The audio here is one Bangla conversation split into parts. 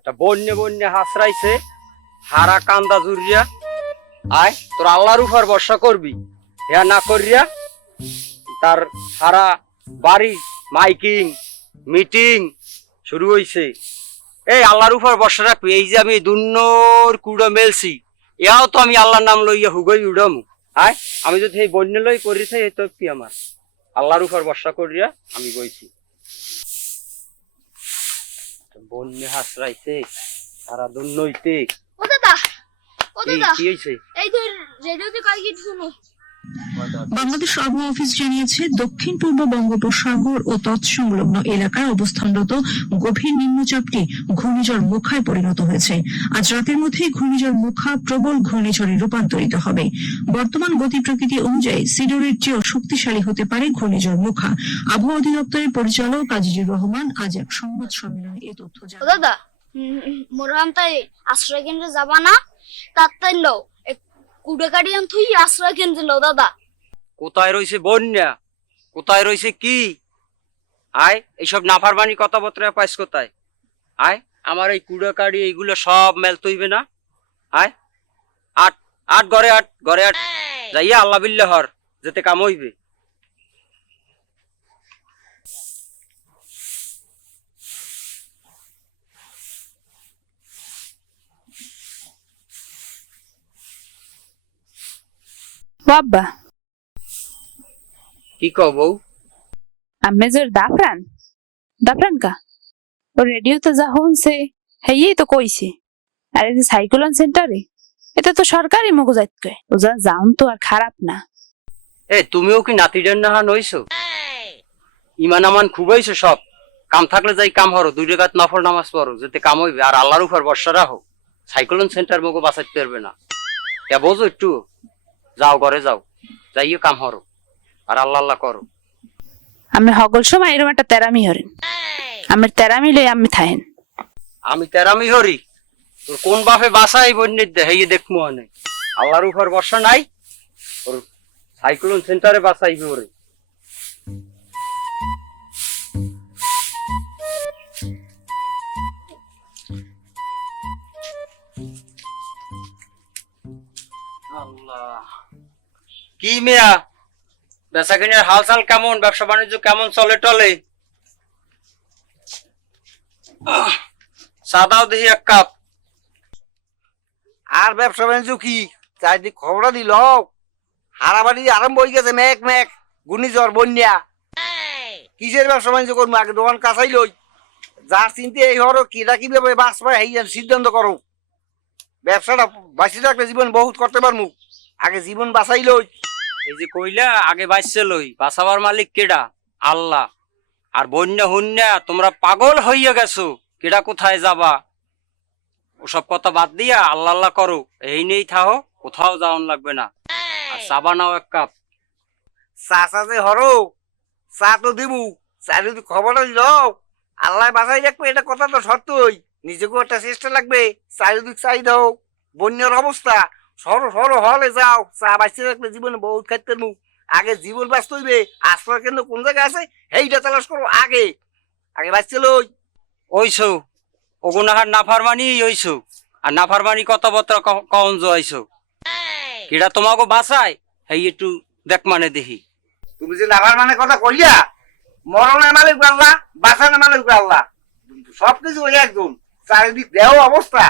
একটা বন্যে বন্যে হাসরাইছে, হারা কান্দা জুরিয়া আয়, তোর আল্লাহর উপর বর্ষা করবি। হ্যাঁ না করিয়া তার সারা বাড়ি মাইকিং, মিটিং শুরু হইছে। এই আল্লাহর উপর বর্ষা রাখবি। এই যে আমি দুন্নর কুড়ো মেলছি এও তো আমি আল্লাহর নাম লইয়া হুগই উড়ম। আয়, আমি যদি এই বন্য লই করি এই তো কি আমার। আল্লাহর উপর বর্ষা করিয়া আমি বইছি। বন্যে হাসরাইছে সারা দুন্নইতে ও দাদা ও দাদা কি হইছে? এই তো রেডিওতে কয় গিট শুনো? বাংলাদেশ আবহাওয়া অফিস জানিয়েছে, দক্ষিণ পূর্ব বঙ্গোপসাগর ও তৎসংলগ্ন এলাকায় অবস্থানরত গভীর নিম্নচাপটি ঘূর্ণিঝড় মুখায় পরিণত হয়েছে। আজ রাতের মধ্যেই ঘূর্ণিঝড় মুখা প্রবল ঘূর্ণিঝড়ে রূপান্তরিত হবে। বর্তমান গতি প্রকৃতি অনুযায়ী সিডরের চেয়েও শক্তিশালী হতে পারে ঘূর্ণিঝড় মুখা। আবহাওয়া অধিদপ্তরের পরিচালক আজিজুর রহমান আজ এক সংবাদ সম্মেলনে এই তথ্য জানান। দাদা তাই আশ্রয় কেন্দ্রে যাবা না? তার তাই লো কুড়ে আন তুই আশ্রয় কেন্দ্রে দাদা। কোথায় রয়েছে বন্যা? কোথায় রয়েছে কি? আয়, এইসব নাফারবানি কথাবার্তা পাইস কোথায়? আয়, আমার এই কুড়াকাড়ি, এইগুলো সব মেল তৈবে না। আয়, আট আট, ঘরে আট ঘরে আট। যাইয়া আল্লাহ বিল্লাহর হর যেতে কাম হইবে। বাবা কি কও বউ? আমেজর দাফরান দাফরান কা ও রেডিওতে যা শুনছে হেই তো কইছে আর এই যে সাইক্লোন সেন্টারে এটা তো সরকারি মগজাইত কয় ও যা যাউন তো আর খারাপ না এ তুমিও কি নাতিডের নাহান হইছো ইমান আমান খুব হইছো সব কাম থাকলে যাই কাম হরো দুই রেগাত নফল নামাজ পড়ো যেতে কাম হইবে আর আল্লাহর উপর বর্ষা রাখো। সাইক্লোন সেন্টার মগো বাঁচাইতে পারবে না কে বোঝো একটু যাও ঘরে যাও। যাইও কাম হরো। আর আল্লাহ আল্লাহ করো। আমি হগল সময় এরকম একটা তেরামি হরেন। আমি তেরামি লই আমি থাহেন। আমি তেরামি হরি। তোর কোন বাপে বাসাই বন্যের দে হেয়ে দেখমু অনেক আল্লাহর উপর বর্ষা নাই ওর সাইক্লোন সেন্টারে বাসাইবে ওরে। কি মিয়া? বেচা কিনার হালচাল কেমন? ব্যবসা বাণিজ্য কেমন চলে টলে? চা দেখি এক কাপ। আর ব্যবসা বাণিজ্য কি? চারিদিক খবর দিল হারাবাড়ি আরম্ভ হয়ে গেছে মেঘ মেঘ ঘূর্ণিঝড়, বন্যা। কিসের ব্যবসা বাণিজ্য করব? আগে দোকান কাছাই লই। যার চিন্তা এই হরো কিটা কীভাবে বাঁচ পায় এই সিদ্ধান্ত করো। ব্যবসাটা বাঁচি থাকলে জীবন বহুত করতে পারমু। আগে জীবন বাঁচাই লই। এই যে কইলা আগে বাইসে লই বাসাবার মালিক কেডা? আল্লাহ। আর বন্যা হুন্যা তোমরা পাগল হইয়া গেছো কেডা কোথায় যাবা? ওসব কথা বাদ দিয়া আল্লাহ আল্লাহ করো এই নেই থাহো কোথাও যাওয়ান লাগবে না। আর চা বানাও এক কাপ। চা চা যে হরো চা তো দিবু চা যদি খবরটা দিল আল্লাহ বাঁচাই রাখবে এটা কথা তো সত্যই নিজেকেও একটা চেষ্টা লাগবে চারিদিক চাই দাও। বন্যার অবস্থা সরো সরো হলে যাও। চা বাঁচতে থাকলে জীবনে বহুত খাইতে মুখ আগে জীবন বাঁচতে হইবে আশ্রয় কেন্দ্র কোন জায়গায় আছে? সেইটা তালাশ করো আগে। আগে বাঁচতে লই। ওইছো ওগুনাহার নাফারমানি ওইছো আর নাফারমানি কথাবার্তা ক- কখন জয়াইছো কেডা তোমাকে বাসায় এই একটু দেখ মানে দেখি। তুমি যে নাভার মানে কথা কইয়া মরণের মালিক আল্লাহ বাঁচানোর মালিক আল্লাহ। সবকিছু ওই একজন। চারিদিক দেহ অবস্থা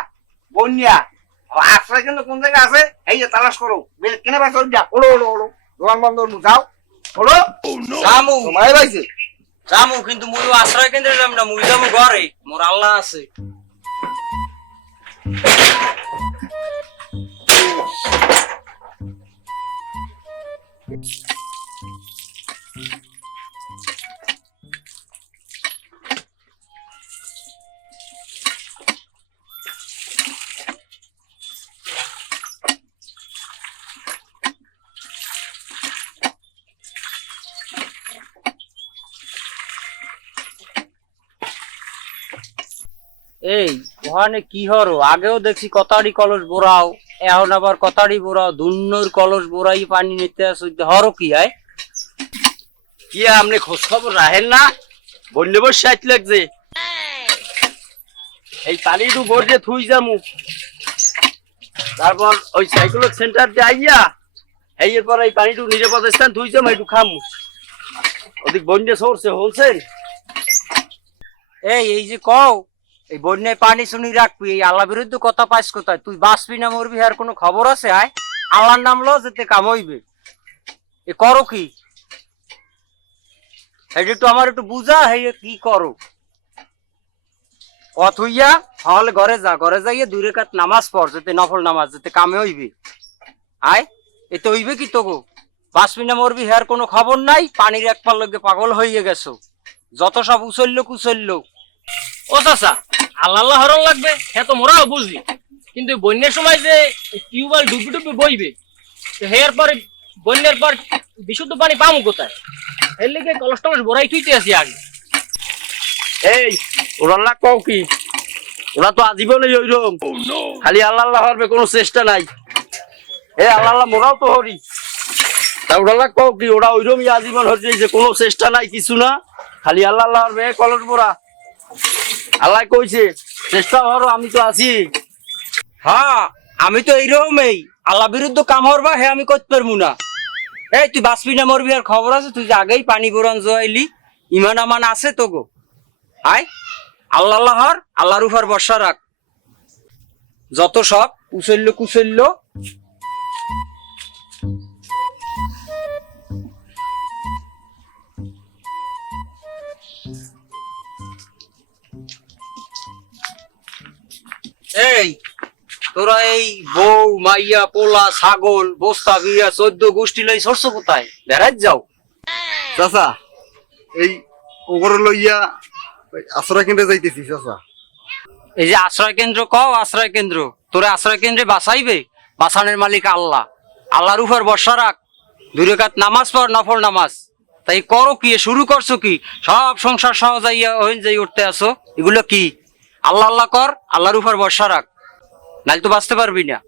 বন্যা। আশ্রয় কেন্দ্র কোন জায়গায় আছে? এই যে তালাশ করো। কেনে বাঁচো যা ওলো ওলো ওলো দোকান বন্ধ যাও। ওলো রামু সময় পাইছে যামু কিন্তু মুই আশ্রয় কেন্দ্রে যাম না মুই যাব ঘরে। মোর আল্লাহ আছে। এই ওখানে কি হরো? আগেও দেখছি কতারি কলস বোরাও, এখন আবার কতারি বোরাও দুন্নর কলস বোরাই পানি নিতে আসো হরো কি হয় কি আপনি খোঁজ খবর রাখেন না? বন্যে বসে আইতে লাগছে। এই পানিটু ভরে থুই যামু। তারপর ওই সাইকেল সেন্টার দিয়ে আইয়া, এই এরপর এই পানিটু নিরাপদ স্থান থুই যাম একটু খামু। ওদিক বন্যা সরছে হোলসেল এই এই যে কও এই বন্যায় পানি শুনি রাখবি, এই আল্লাহ বিরুদ্ধে কথা পাইস কোথায়? তুই বাঁচবি না মরবি, আর কোনো খবর আছে? আয়, আল্লাহর নাম লো যেতে কাম হইবে এ করো কি? এই একটু আমার একটু বুঝা এই কি করো? পথ হইয়া, তাহলে ঘরে যা, ঘরে যাইয়া দুই রেখাত নামাজ পড়, যেতে নফল নামাজ, যেতে কামে হইবে আয়, এতে হইবে কি তোগো? বাঁচবি না মরবি হেয়ার কোনো খবর নাই? পানির এক পার পাগল হইয়া গেছো। যত সব উচল্য কুচল্য ও চাচা আল্লাহ আল্লাহ হরণ লাগবে হ্যাঁ তো মোরাও বুঝি কিন্তু বন্যার সময় যে টিউবওয়েল ডুবি ডুবি বইবে তো হেয়ার পরে বন্যার পর বিশুদ্ধ পানি পামু কোথায়? এর লেগে কলস টলস ভরাই থুইতে আসি আগে। এই কও কি? ওরা তো আজীবনই ওইরকম। খালি আল্লাহ আল্লাহ হরবে কোনো চেষ্টা নাই। এ আল্লাহ আল্লাহ মোরাও তো হরি। তা ওরা আল্লাহ কও কি? ওরা ওইরকমই আজীবন হচ্ছে যে কোনো চেষ্টা নাই কিছু না। খালি আল্লাহ আল্লাহ হরবে কলস মোরা আল্লাহ কইছে, চেষ্টা হরো আমি তো আছি। হ্যাঁ আমি তো এইরকমই। আল্লাহ বিরুদ্ধে কাম হরবা হে, আমি করতে পারব না। এই, তুই বাঁচবি না, মরবি, আর খবর আছে? তুই যে আগেই পানি বোরন জয়াইলি, ইমান আমান আছে তো গো? আয়, আল্লাহ আল্লাহর আল্লাহর উপর বর্ষা রাখ। যত সব কুশল্য কুশল্য এই তোরা এই বউ মাইয়া পোলা ছাগল বস্তা বিয়া চোদ্দ গোষ্ঠী লই সরছ কোথায়? বেড়াত যাও। চাচা এই ওগর লইয়া আশ্রয় কেন্দ্রে যাইতেছি চাচা। এই যে আশ্রয় কেন্দ্র কও আশ্রয় কেন্দ্র? তোরে আশ্রয় কেন্দ্রে বাঁচাইবে? বাঁচানোর মালিক আল্লাহ। আল্লাহর উপর বর্ষা রাখ। দুই রেখাত নামাজ পড় নফল নামাজ। তাই করো কি শুরু করছ কি? সব সংসার সহজাইয়া হইন যাই উঠতে আসো। এগুলো কি? আল্লাহ আল্লাহ কর আল্লাহর উপর বর্ষা রাখ। নাইলে তো বাঁচতে পারবি না।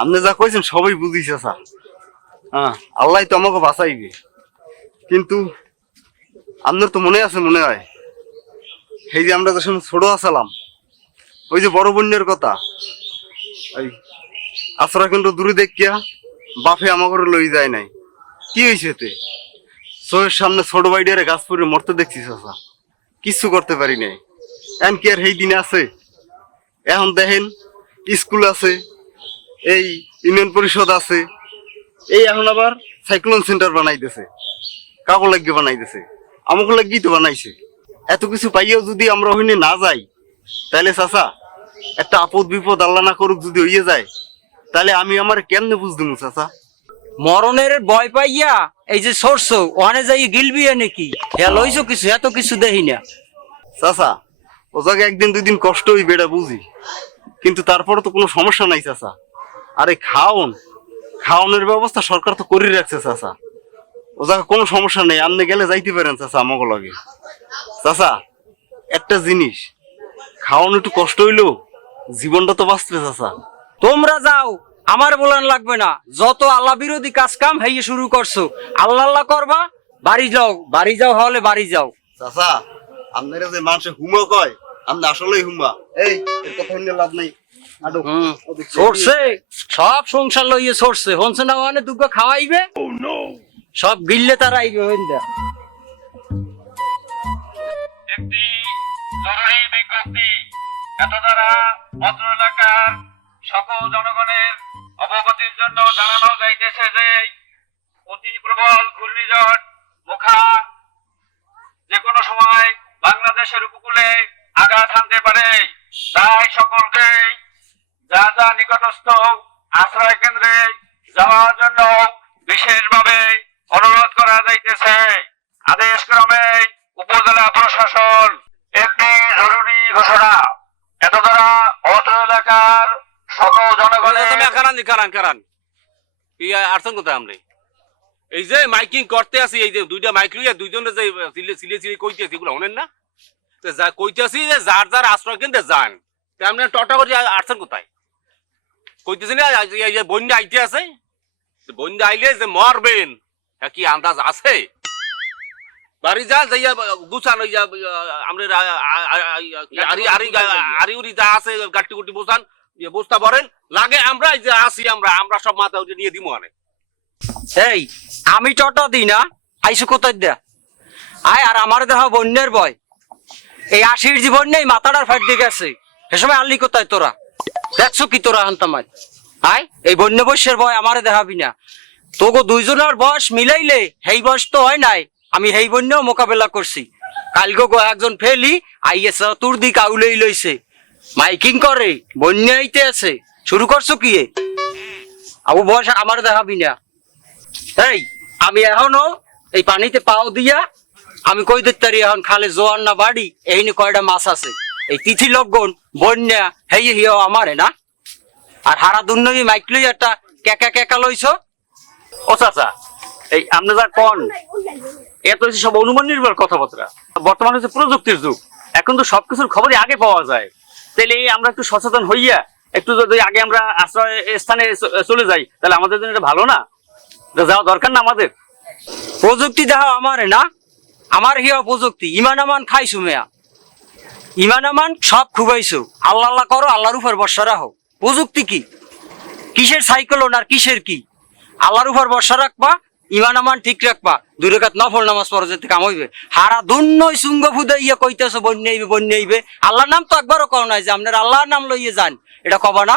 আপনি যা কইছেন সবাই বুঝি চাচা। হ্যাঁ। আল্লাহ তো আমাকে বাঁচাইবে। কিন্তু আপনার তো মনে আছে মনে হয়। এই যে আমরা যখন ছোট আসালাম ওই যে বড় বন্যের কথা ওই আশ্রয় কেন্দ্র দূরে দেখিয়া বাপে আমাকে লই যায় নাই। কি হয়েছে এতে? চোখের সামনে ছোট বাইডিয়ারে গাছ পরে মরতে দেখছি চাচা। কিচ্ছু করতে পারি নাই। এখন কি আর সেই দিন আছে? এখন দেখেন, স্কুল আছে, এই ইউনিয়ন পরিষদ আছে, এই এখন আবার সাইক্লোন সেন্টার বানাইতেছে কাকো লাগিয়ে বানাইতেছে আমাকে লাগিয়ে তো বানাইছে। এত কিছু পাইয়াও যদি আমরা ওখানে না যাই, তাহলে চাচা, একটা আপদ বিপদ আল্লাহ না করুক যদি হইয়ে যায়, তাহলে আমি আমার কেমনে বুঝদিমু চাচা? মরণের ভয় পাইয়া এই যে সরছো ওখানে যাই গিলবি নাকি? হ্যাঁ লইছো কিছু এত কিছু দেখি না। চাচা ও জায়গায় একদিন দুই দিন কষ্ট হইবে এটা বুঝি। কিন্তু তারপরে তো কোনো সমস্যা নাই চাচা। আরে খাওন খাওনের ব্যবস্থা সরকার তো করে রাখছে চাচা। ও জায়গায় কোনো সমস্যা নেই আপনি গেলে যাইতে পারেন চাচা আমাকে লাগে। চাচা একটা জিনিস খাওয়ানো একটু কষ্ট হইল জীবনটা তো বাঁচবে চাচা। তোমরা যাও আমার বলান লাগবে না। যত আল্লাহ বিরোধী কাজ কাম হাইয়ে শুরু করছ আল্লাহ আল্লাহ করবা বাড়ি যাও বাড়ি যাও হলে বাড়ি যাও। চাচা আপনারা যে মানুষে হুমা কয় আপনি আসলেই হুমা। এই এর কথা শুনে লাভ নাই। আডো সরছে সব সংসার লইয়ে সরছে। হনছে না মানে দুগ্গ খাওয়াইবে? সব গিললে তারা আইবে একটি জরুরি বিজ্ঞপ্তি। এত দ্বারা অত্র এলাকার সকল জনগণের অবগতির জন্য জানানো যাইতেছে যে অতি প্রবল ঘূর্ণিঝড় মুখা যে কোনো সময় বাংলাদেশের উপকূলে আঘাত হানতে পারে। তাই সকলকে যা যা নিকটস্থ আশ্রয় কেন্দ্রে যাওয়ার জন্য বিশেষভাবে অনুরোধ করা যাইতেছে আদেশ ক্রমে উপজেলা প্রশাসন একটি জরুরি ঘোষণা এত দ্বারা অত্র এলাকার সকল জনগণের কারান কারান কারান এই আর্থন কোথায় আমরা এই যে মাইকিং করতে আছি এই যে দুইটা মাইক লইয়া দুইজনে যে সিলে সিলে সিলে কইতে আছি এগুলো হনেন না যা কইতে আছি যে যার যার আশ্রয় কেন্দ্রে যান তা টটা করে আর্থন কোথায় কইতেছি না এই- যে বন্যা আইতে আছে বন্যা আইলে যে মরবেন কি আন্দাজ আছে বাড়ি যা যাইয়া গুছান হইয়া আমরা আরি আরি আরি উরি যা আছে গাটি গুটি ইয়ে বস্তা ভরেন লাগে আমরা যে আসি আমরা আমরা সব মাথা উঠে নিয়ে দিমু আনে। এই, আমি টটো দিই না, আইসু কোথায় দেয়া? আয়, আর আমার দেহ বন্যের বয় এই আশির জীবন নেই, মাথাটার ফাট দিয়ে গেছে। সে সময় আল্লি কোথায় তোরা? দেখছ কি তোরা হান্তামাই আয়, এই বন্য বৈশ্যের বয় আমারে দেখাবি না তোগো দুইজনের বয়স মিলাইলে হেই বয়স তো হয় নাই, আমি হেই বন্য মোকাবেলা করছি। কালকে গো একজন ফেলি, আইএস তোর দিক আউলেই লইছে। মাইকিং করে, বন্য আইতে আছে। শুরু করছ কি আবু বয়স আমার দেখাবি না। এই, আমি এখনও এই পানিতে পাও দিয়া, আমি কই দিতে পারি এখন খালে জোয়ার না বাড়ি এই কয়টা মাছ আছে। এই তিথি লগ্ন বন্যা, হেই হিও আমারে না? আর হারা দুর্নবী মাইকলই একটা কেকা কেকা লইছ? ও চাচা, এই আপনি যা কন এত সব অনুমান নির্ভর কথাবার্তা। বর্তমানে হচ্ছে প্রযুক্তির যুগ। এখন তো সবকিছুর খবরই আগে পাওয়া যায়। তাহলে আমরা একটু সচেতন হইয়া একটু যদি আগে আমরা আশ্রয় স্থানে চলে যাই তাহলে আমাদের জন্য এটা ভালো না? যাওয়া দরকার না আমাদের? প্রযুক্তি দেখা আমারে না? আমার হিয়া প্রযুক্তি। ইমান আমান খাইছু মেয়া। ইমান আমান সব খুবাইছো। আল্লাহ আল্লাহ করো, আল্লাহর উপর বর্ষা রাখো। প্রযুক্তি কি? কিসের সাইকেলন আর কিসের কি? আল্লাহর উপর বর্ষা রাখবা ইমান আমান ঠিক রাখবা দুই রেখাত নফল নামাজ পড়া যেতে কাম হইবে। হারা দুন্নই সুঙ্গ ফুদে ইয়ে কইতেছো বন্যাইবে বন্যাইবে আল্লাহর নাম তো একবারও কও নাই যে আপনার আল্লাহর নাম লইয়ে যান। এটা কবা না?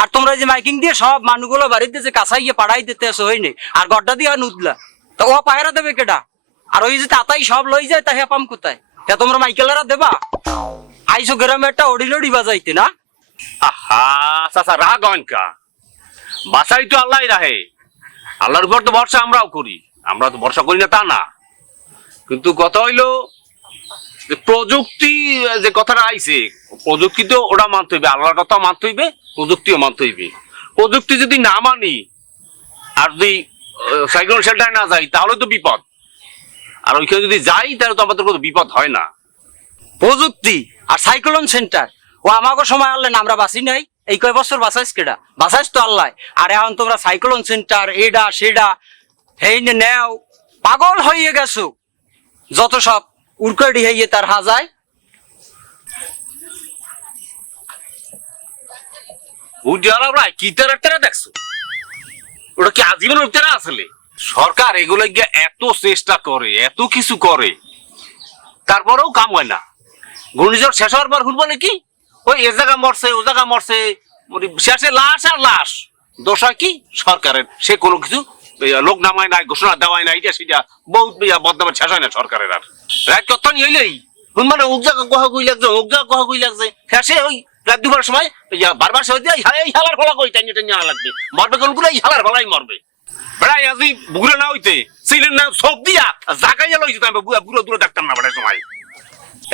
আর তোমরা যে মাইকিং দিয়ে সব মানুষগুলো বাড়িতে যে কাছাইয়ে পাড়াই দিতে আসো হয়নি আর গড্ডা দিয়ে নুদলা। তো ও পায়রা দেবে কেডা? আর ওই যে তাতাই সব লই যায় তা পাম কোথায়? তা তোমরা মাইকেলারা দেবা? আইসো গ্রামে একটা অডিলডি বাজাইতে না? আহা চাচা রাগ অঙ্কা বাসাই তো আল্লাহ রাহে। আল্লাহর উপর তো ভরসা আমরাও করি। আমরা তো ভরসা করি না, তা না। কিন্তু কথা হইল যে প্রযুক্তি, যে কথাটা আইছে, প্রযুক্তি তো ওটা মানতে হইবে, আল্লাহর কথা মানতে হইবে, প্রযুক্তিও মানতে হইবে। প্রযুক্তি যদি না মানি, আর যদি সাইক্লোন শেল্টার না যাই, তাহলে তো বিপদ। আর ওইখানে যদি যাই, তাহলে তো আমাদের কোনো বিপদ হয় না। প্রযুক্তি আর সাইক্লোন সেন্টার, ও আমাকে সময় আনলেন, আমরা বাঁচি নাই। এই কয় বছর বাঁচাইস কেডা? বাঁচাইস তো আল্লাহ। আর এখন তোমরা সাইক্লোন সেন্টার এডা সেডা হেই নেও। পাগল হয়ে গেছো। যত সব উড়কাডি হইয়ে তার হাজায় কি দেখছ? ওটা কি সরকার এগুলো গিয়ে এত চেষ্টা করে, এত কিছু করে। তারপরেও কাম হয় না। ঘূর্ণিঝড় শেষ হওয়ার পর শুনব নাকি? ওই এ জায়গা মরছে, ও জায়গা মরছে। শেষে লাশ আর লাশ। দোষ কি? সরকারের। সে কোনো কিছু লোক নামায় নাই, ঘোষণা দেওয়ায় না এটা সেটা বহুত বদনামের শেষ হয় না সরকারের আর। রাত কত হইলেই? মানে ওক জায়গা কহা কই লাগছে ওক জায়গা কহা কই লাগছে। শেষে ওই রাত দুবার সময় বারবার সহ এই হালার ফলা কই? টাইনি টাইনি লাগবে। মরবে কোনগুলো এই হালার ফলাই মরবে। বেড়াই আজি বুগুরে না হইতে সিলেন না সব দিয়া জাগাইয়া লইছে বুড়া বুড়ো দূরে ডাক্তার না বেড়াই সময়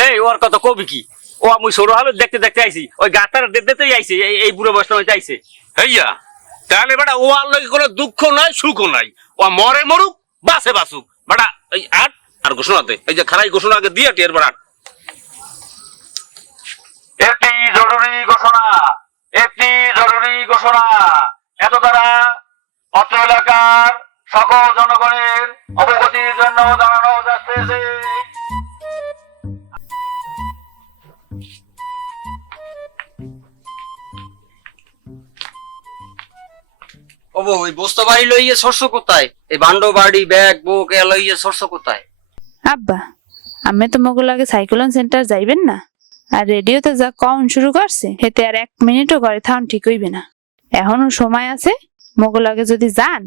এই ওর কথা কবি কি? ও আমি হবে দেখতে দেখতে আইছি। ওই গাছটার দেখতেই আইছি এই- বুড়ো বয়সটা হইতে আইছে। হইয়া তাহলে বেটা ও আর লগে কোনো দুঃখ নাই সুখও নাই। ও মরে মরুক বাসে বাসুক। বেটা এই আট আর ঘোষণাতে এই যে খারাই ঘোষণা আগে দিয়ে টিয়ার বেড়া একটি জরুরি ঘোষণা একটি জরুরি ঘোষণা। এত দ্বারা অত্র এলাকার সকল জনগণের অবগতির জন্য জানানো যাচ্ছে ও ওই বস্তা বাড়ি লইয়ে সরষ কোথায়? এই ভান্ড বাড়ি ব্যাগ বুক এ লইয়ে সরষ কোথায়? আব্বা আমি তো মগুল আগে সাইক্লোন সেন্টার যাইবেন না। আর রেডিওতে যা কম শুরু করছে হেতে আর এক মিনিটও করে থাউন ঠিক হইবে না। এখনও সময় আছে মগুল আগে যদি যান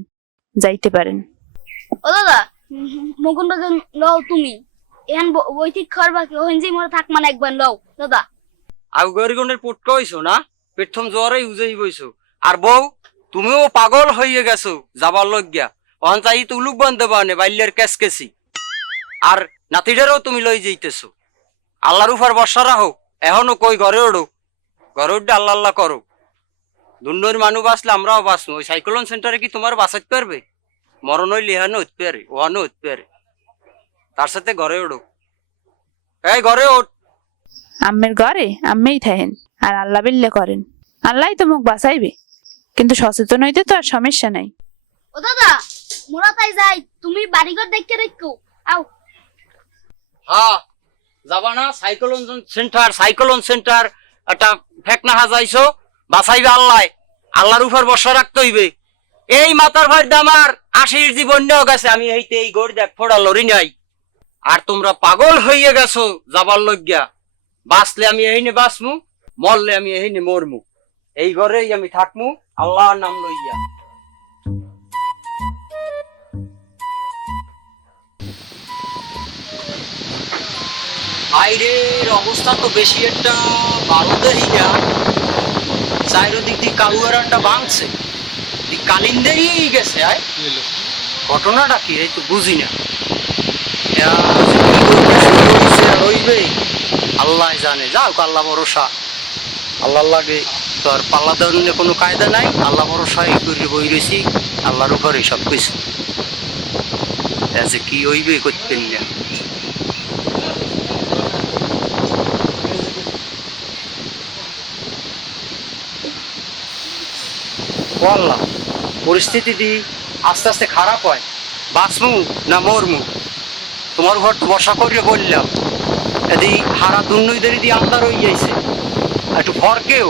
যাইতে পারেন। ও দাদা মুকুন্দ লও তুমি। এখান বই ঠিক করবা কি ওখান যে মোর থাক মানে একবার লও। দাদা। আউ গরিগনের পুটকা হইছো না? প্রথম জ্বরে উজেই বইছো। আর বউ? তুমিও পাগল হইয়ে গেছো, যাবার লজ্ঞা। অহন চাই উলুক বান্ধে বানে বাইলের কেস কেসি আর নাতিটারও তুমি লই যাইতেছো। আল্লাহর উপর বর্ষা রাখো, এখনও কই ঘরে ওড়ো। ঘরে উঠে আল্লাহ আল্লাহ করো। দুন্নর মানুষ বাঁচলে আমরাও বাঁচবো ওই সাইক্লোন সেন্টারে কি তোমার বাঁচাইতে পারবে? মরণ হইলে এহানো হইতে পারে ওহানো হইতে পারে। তার সাথে ঘরে ওড়ো। এই ঘরে ওঠ। আম্মের ঘরে আম্মেই থাকেন আর আল্লাহ বিল্লে করেন। আল্লাহ তো মুখ বাঁচাইবে। কিন্তু সচেতন হইতে তো আর সমস্যা নাই। ও দাদা মোরা তাই যাই তুমি বাড়িঘর দেখতে রেখো আও। হ্যাঁ যাবা না সাইক্লোন সেন্টার সাইক্লোন সেন্টার একটা ফেকনা হাজাইছো বাঁচাইবে আল্লাহ। আল্লাহর উপর বর্ষা রাখতে হইবে। এই মাতার ভাই আমার আশির জীবন নেও গেছে আমি এইতে এই গড় দেখ ফোড়া লড়ি নাই। আর তোমরা পাগল হইয়া গেছো যাবার লজ্ঞা। বাঁচলে আমি এইনে বাঁচমু মরলে আমি এইনে মরমু। এই ঘরেই আমি থাকমু। আল্লাহর নাম লইয়া। বাইরের অবস্থা তো বেশি একটা দেখি না। চারিদিক দিয়ে কালুয়ারানটা ভাঙছে। এই কালিন্দেই গেছে, আয়। ঘটনাটা কি? এই তো বুঝি না। রইবে আল্লাহ জানে। যাও, আল্লাহ ভরসা। আল্লাহ লাগে তো আর পাল্লা দেওয়ার কোনো কায়দা নাই। আল্লাহ ভরসাই করে বই রয়েছি। আল্লাহর উপরে সব কিছু। যে কি হইবে করতেন না। বললাম পরিস্থিতি দি আস্তে আস্তে খারাপ হয়? বাঁচমু না মরমু? তোমার ঘর তো বর্ষা করিয়ে বললাম। এদি হারা দুর্নইদের দিয়ে আন্দার হয়ে যাইছে একটু ফরকেও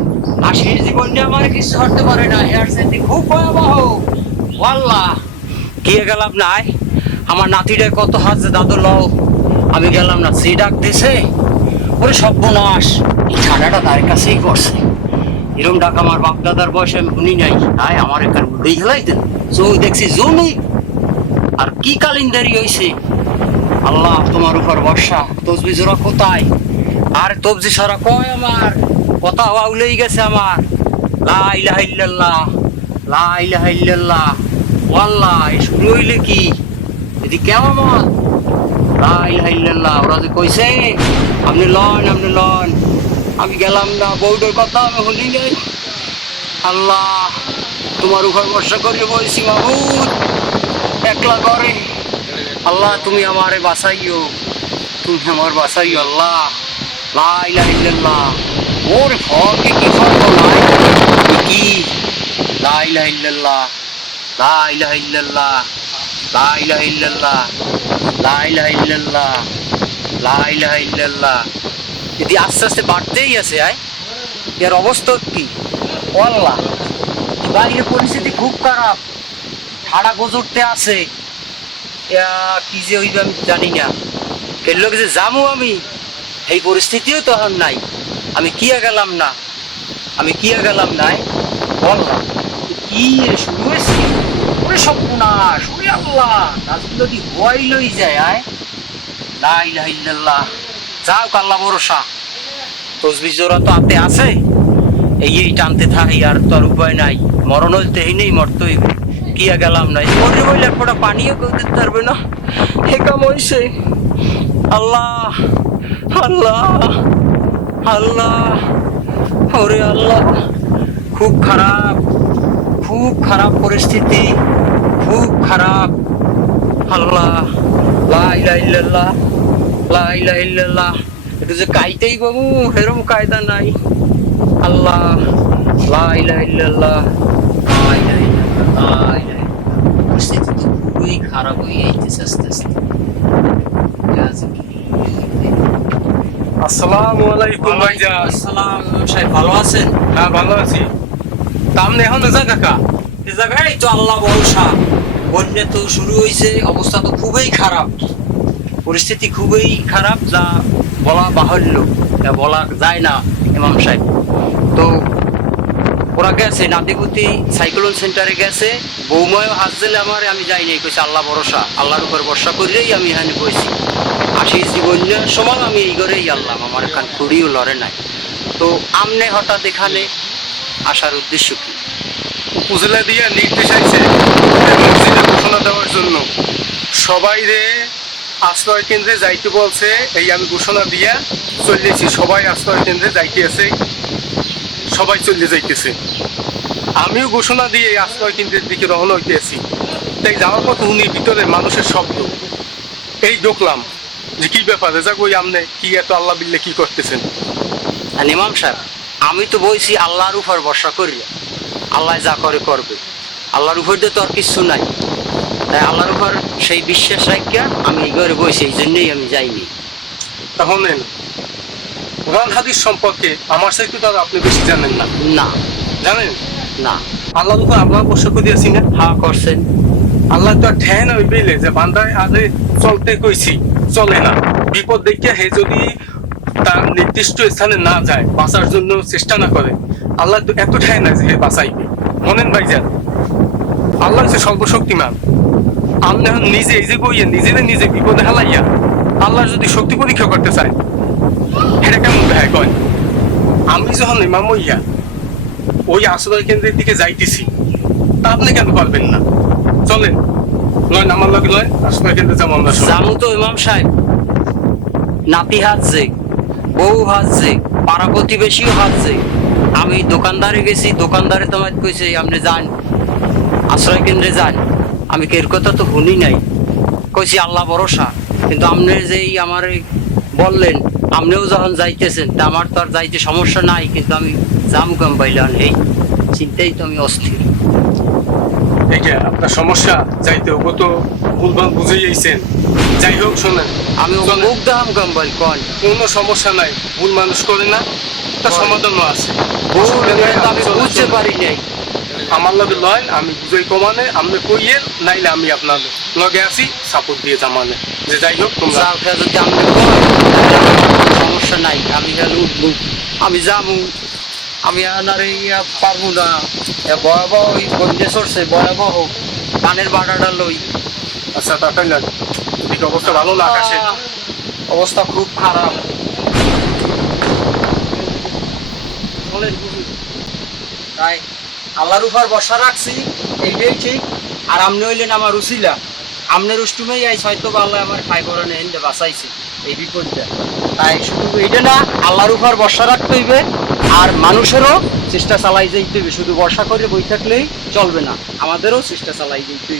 আশির জীবন নিয়ে আমার কিছু করতে পারে না, এর সাথে খুব ভয়াবহ। আল্লাহ গিয়ে গেলাম নাই? আমার নাতিটা কত হাত যে দাদু লও। আমি গেলাম না, সে ডাক দিছে। ওরে সর্বনাশ, এই ঠান্ডাটা তার কাছেই করছে। এরম ডাক আমার বাপ দাদার বয়সে আমি শুনি নাই। আয় আমার এখান উঠেই গেলাই দেন। চৌ দেখছি জমি। আর কি কালিন্দারি হইছে? আল্লাহ তোমার উপর বর্ষা তসবি জোড়া কোথায়? আর তবজি সরা কয় আমার? কথা হওয়া উলেই গেছে আমার। কি? যদি কেমন যে আপনি লন আপনি লন। আমি গেলাম না, বউটার কথা আমি শুনি নাই। আল্লাহ, তোমার উপর ভরসা বলছি মাহুদ একলা করে আল্লাহ, তুমি আমারে বাঁচাইও। তুমি আমার বাঁচাইও, আল্লাহ। লা ইলাহা ওর ফকে কি ফর্ম নাই কি লা ইলাহা ইল্লাল্লাহ লা ইলাহা ইল্লাল্লাহ লা ইলাহা ইল্লাল্লাহ লা ইলাহা ইল্লাল্লাহ লা যদি আস্তে আস্তে বাড়তেই আছে আয় এর অবস্থা কি আল্লাহ বাইরে পরিস্থিতি খুব খারাপ ঠাড়া গজরতে আছে কি যে হইবে আমি জানি না কেন যে যামু আমি এই পরিস্থিতিও তখন নাই আমি কিয়া গেলাম না? আমি কিয়া গেলাম নাই বললাম কি শুরু হয়েছে? ওরে সর্বনাশ ওরে আল্লাহ। গাছগুলো কি হওয়াই লই যায়, আয়। লা ইলাহা ইল্লাল্লাহ। যাও আল্লাহ ভরসা। তসবি জোড়া তো হাতে আছে। এই এই টানতে থাকি আর তো আর উপায় নাই। মরণ হইতে এই নেই মরতে হইবে। কিয়া গেলাম নাই মরে বইলে ফোঁটা পানিও কেউ দিতে পারবে না। হে কাম আল্লাহ আল্লাহ। আল্লাহ, ওরে আল্লাহ, খুব খারাপ খুব খারাপ পরিস্থিতি, খুব খারাপ। আল্লাহ, লা ইলাহা ইল্লাল্লাহ, লা ইলাহা ইল্লাল্লাহ। একটু যে কাইতেই বাবু, এরম কায়দা নাই। আল্লাহ, লা ইলাহা ইল্লাল্লাহ, লা ইলাহা ইল্লাল্লাহ, লা ইলাহা পরিস্থিতি তো খুবই খারাপ হয়ে যাইতেছে আস্তে। আস্তে? আসসালামু আলাইকুম ভাইজান। আসসালাম সাহেব ভালো আছেন? হ্যাঁ ভালো আছি। তা আপনি এখন যা কাকা এই জায়গায় তো আল্লাহ ভরসা। বন্যা তো শুরু হয়েছে অবস্থা তো খুবই খারাপ। পরিস্থিতি খুবই খারাপ যা বলা বাহুল্য। যা বলা যায় না ইমাম সাহেব। তো ওরা গেছে নাতিপুতি সাইক্লোন সেন্টারে গেছে। বৌমায়ও হাত দিলে আমার আমি যাইনি কইছে আল্লাহ ভরসা। আল্লাহর উপর ভরসা করলেই আমি এখানে বইছি। আশিস জীবনের সময় আমি এই ঘরেই আল্লাহ, আমার এখান ঘুরিও লড়ে নাই। তো আমনে হঠাৎ এখানে আসার উদ্দেশ্য কি? উপজেলা দিয়ে নির্দেশ আইছে ঘোষণা দেওয়ার জন্য। সবাই রে আশ্রয় কেন্দ্রে যাইতে বলছে, এই আমি ঘোষণা দিয়া চলেছি সবাই আশ্রয় কেন্দ্রে যাইতে আছে, সবাই চলে যাইতেছে। আমিও ঘোষণা দিয়ে এই আশ্রয় কেন্দ্রের দিকে রওনা হইতেছি। তাই যাওয়ার পথে উনি ভিতরে মানুষের শব্দ। এই ঢুকলাম। যে কি ব্যাপার? রেজা কই আমনে? কি এত আল্লাহ বিল্লে কি করতেছেন? আর ইমাম সাহেব আমি তো বলছি আল্লাহর উপর ভরসা করি আল্লাহ যা করে করবে। আল্লাহর উপর দিয়ে তো আর কিছু নাই। তাই আল্লাহর উপর সেই বিশ্বাস রাখিয়া আমি ঘরে বসে এই জন্যই আমি যাইনি। তাহলে কোরআন হাদিস সম্পর্কে আমার সাথে তো আপনি বেশি জানেন না। না। জানেন? না। আল্লাহর উপর আমরা ভরসা করিয়াছি না? হ্যাঁ করছেন। আল্লাহ তো ঠেন ওই বেলে যে বান্দায় আগে চলতে কইছি, চলে না। বিপদ দেখিয়া হে যদি তার নির্দিষ্ট স্থানে না যায়, বাঁচার জন্য চেষ্টা না করে, আল্লাহ তো এত ঠেন না যে হে বাঁচাইবে। মনেন ভাইজান, আল্লাহ হচ্ছে সর্বশক্তিমান। আপনি এখন নিজে, এই যে কইয়া নিজেরে নিজে বিপদে হালাইয়া আল্লাহর যদি শক্তি পরীক্ষা করতে চায় এটা কেমন দেখায় কয়? আমি যখন ইমাম ওই আশ্রয় কেন্দ্রের দিকে যাইতেছি, তা আপনি কেন পারবেন না? চলেন। কেন্দ্রে যাব আমরা সবাই। তো ইমাম সাহেব নাতি হাজছে বউ হাজছে পাড়া প্রতিবেশীও হাজছে আমি দোকানদারে গেছি, দোকানদারে তোমার কইছে, আপনি যান। আশ্রয় কেন্দ্রে যান। আমি কের কথা তো শুনি নাই। কইছি, আল্লাহ ভরসা। কিন্তু আপনি যেই আমার বললেন, আপনিও যখন যাইতেছেন, তা আমার তো আর যাইতে সমস্যা নাই, কিন্তু আমি জামু কাম পাইলাম। এই চিন্তাই তো আমি অস্থির। এইটা আপনার সমস্যা যাইতে ও তো ভুলভাল বুঝে যাইছেন যাই হোক শোনেন আমি। মুখ দাম কন। কোনো সমস্যা নাই ভুল মানুষ করে না তার সমাধানও আছে। ভুল আমি বুঝতে পারি নাই। আমার লগে লয় আমি বুঝাই কমানে আপনি কইয়েন নাইলে আমি আপনার লগে আছি সাপোর্ট দিয়ে জামানে যে যাই হোক তোমরা যদি সমস্যা নাই আমি আমি যাব। আমি আর এই আহ, পারব না। ভয়াবহ ওই বন্যে সরছে ভয়াবহ পানের বাটাটা লই। আচ্ছা তাকাইলেন দিকে অবস্থা ভালো না আকাশে। অবস্থা খুব খারাপ। তাই আল্লাহর উপর বর্ষা রাখছি এইটাই ঠিক। আর আপনি হইলেন আমার উসিলা। আপনার উষ্টুমেই আইস হয়তো বা আল্লাহ আমার খাই করে নেন বাঁচাইছে। এই বিপদটা। তাই শুধু এইটা না আল্লাহর উপর বর্ষা রাখতে হইবে। আর মানুষেরও চেষ্টা চালাই হইবে শুধু বর্ষা করে বই থাকলেই চলবে না। আমাদেরও চেষ্টা চালাই হইবে